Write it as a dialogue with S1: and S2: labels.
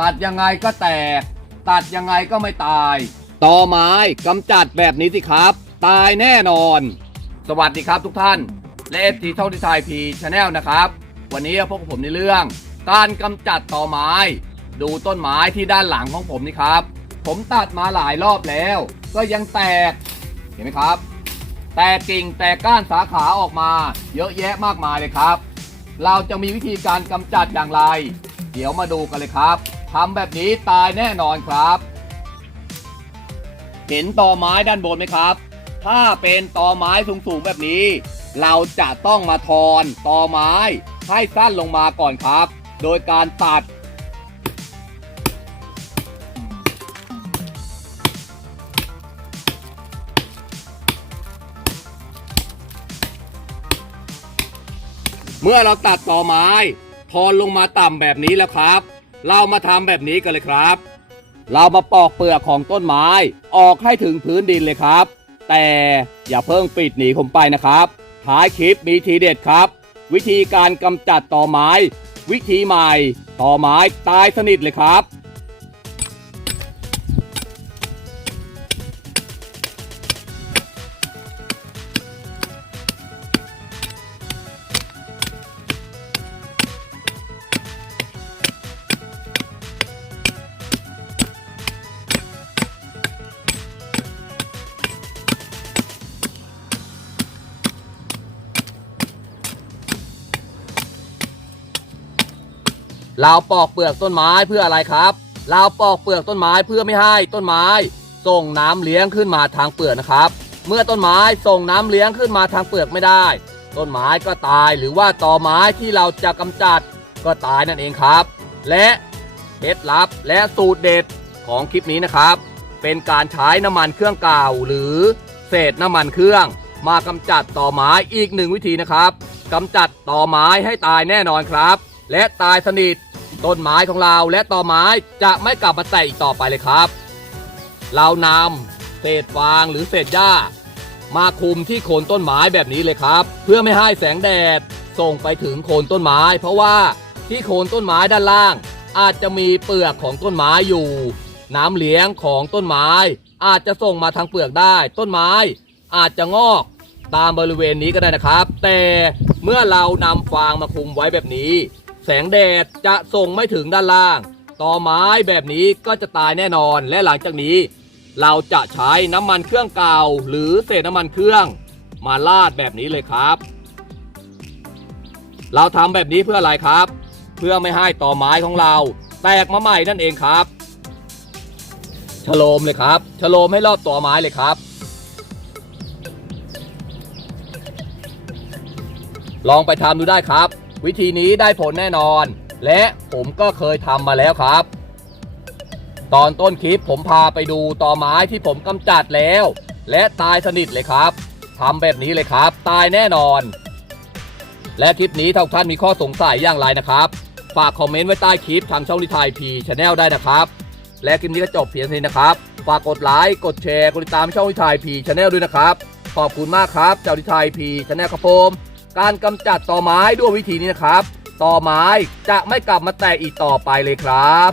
S1: ตัดยังไงก็แตก ตัดยังไงก็ไม่ตาย ตอไม้กำจัดแบบนี้สิครับ ตายแน่นอน สวัสดีครับทุกท่าน และเอฟทีท่องที่ไทยพีชาแนลนะครับ วันนี้พบกับผมในเรื่อง การกำจัดตอไม้ ดูต้นไม้ที่ด้านหลังของผมนี่ครับ ผมตัดมาหลายรอบแล้ว ก็ยังแตก เห็นไหมครับ แตกกิ่งแตกก้านสาขาออกมา เยอะแยะมากมายเลยครับ เราจะมีวิธีการกำจัดอย่างไร เดี๋ยวมาดูกันเลยครับ ทำแบบนี้ตายแน่นอนครับ เห็นตอไม้ด้านบนไหมครับ ถ้าเป็นตอไม้สูงๆแบบนี้ เราจะต้องมาทอนตอไม้ให้สั้นลงมาก่อนครับ โดยการตัดเมื่อเราตัดต่อไม้ ทอนลงมาต่ำแบบนี้แล้วครับ เรามาทำแบบนี้กันเลยครับ เรามาปอกเปลือกของต้นไม้ออกให้ถึงพื้นดินเลยครับ แต่อย่าเพิ่งปิดหนีผมไปนะครับ ท้ายคลิปมีทีเด็ดครับ วิธีการกำจัดต่อไม้ วิธีใหม่ต่อไม้ตายสนิทเลยครับ เราปอกเปลือกต้นไม้เพื่ออะไรครับ เราปอกเปลือกต้นไม้เพื่อไม่ให้ต้นไม้ ส่งน้ำเลี้ยงขึ้นมาทางเปลือกนะครับ เมื่อต้นไม้ส่งน้ำเลี้ยงขึ้นมาทางเปลือกไม่ได้ ต้นไม้ก็ตายหรือว่าตอไม้ที่เราจะกำจัดก็ตายนั่นเองครับ และเคล็ดลับและสูตรเด็ดของคลิปนี้นะครับ เป็นการใช้น้ำมันเครื่องเก่าหรือเศษน้ำมันเครื่อง มากำจัดต่อไม้อีกหนึ่งวิธีนะครับกำจัดต่อไม้ให้ตายแน่นอนครับ และตายสนิท ต้นไม้ของเราและต่อไม้จะไม่กลับมาแตกอีกต่อไปเลยครับ เรานำเศษฟางหรือเศษหญ้า มาคลุมที่โคนต้นไม้แบบนี้เลยครับ เพื่อไม่ให้แสงแดดส่งไปถึงโคนต้นไม้ เพราะว่าที่โคนต้นไม้ด้านล่าง อาจจะมีเปลือกของต้นไม้อยู่ น้ำเลี้ยงของต้นไม้ อาจจะส่งมาทางเปลือกได้ ต้นไม้อาจจะงอกตามบริเวณนี้ก็ได้นะครับ แต่เมื่อเรานำฟางมาคลุมไว้แบบนี้ แสงแดดจะส่งไม่ถึงด้านล่าง ต่อไม้แบบนี้ก็จะตายแน่นอนและหลังจากนี้ เราจะใช้น้ำมันเครื่องเก่าหรือเศษน้ำมันเครื่อง มาลาดแบบนี้เลยครับ เราทำแบบนี้เพื่ออะไรครับ เพื่อไม่ให้ต่อไม้ของเรา แตกมาใหม่นั่นเองครับฉโลมเลยครับฉโลมให้รอบต่อไม้เลยครับลองไปทำดูได้ครับ วิธีนี้ได้ผลแน่นอน และผมก็เคยทำมาแล้วครับ ตอนต้นคลิปผมพาไปดูตอไม้ที่ผมกำจัดแล้ว และตายสนิทเลยครับทำแบบนี้เลยครับ ตายแน่นอน และคลิปนี้ถ้าท่านมีข้อสงสัยอย่างไรนะครับ ฝากคอมเมนต์ไว้ใต้คลิปทางช่องลิทายพีชาแนลได้นะครับ และคลิปนี้ก็จบเพียงเท่านี้นะครับ ฝากกดไลค์กดแชร์กดติดตามช่องลิทายพีชาแนลด้วยนะครับ ขอบคุณมากครับเจ้าลิทายพีชาแนลครับผม การกำจัดต่อไม้ด้วยวิธีนี้นะครับ ต่อไม้จะไม่กลับมาแตกอีกต่อไปเลยครับ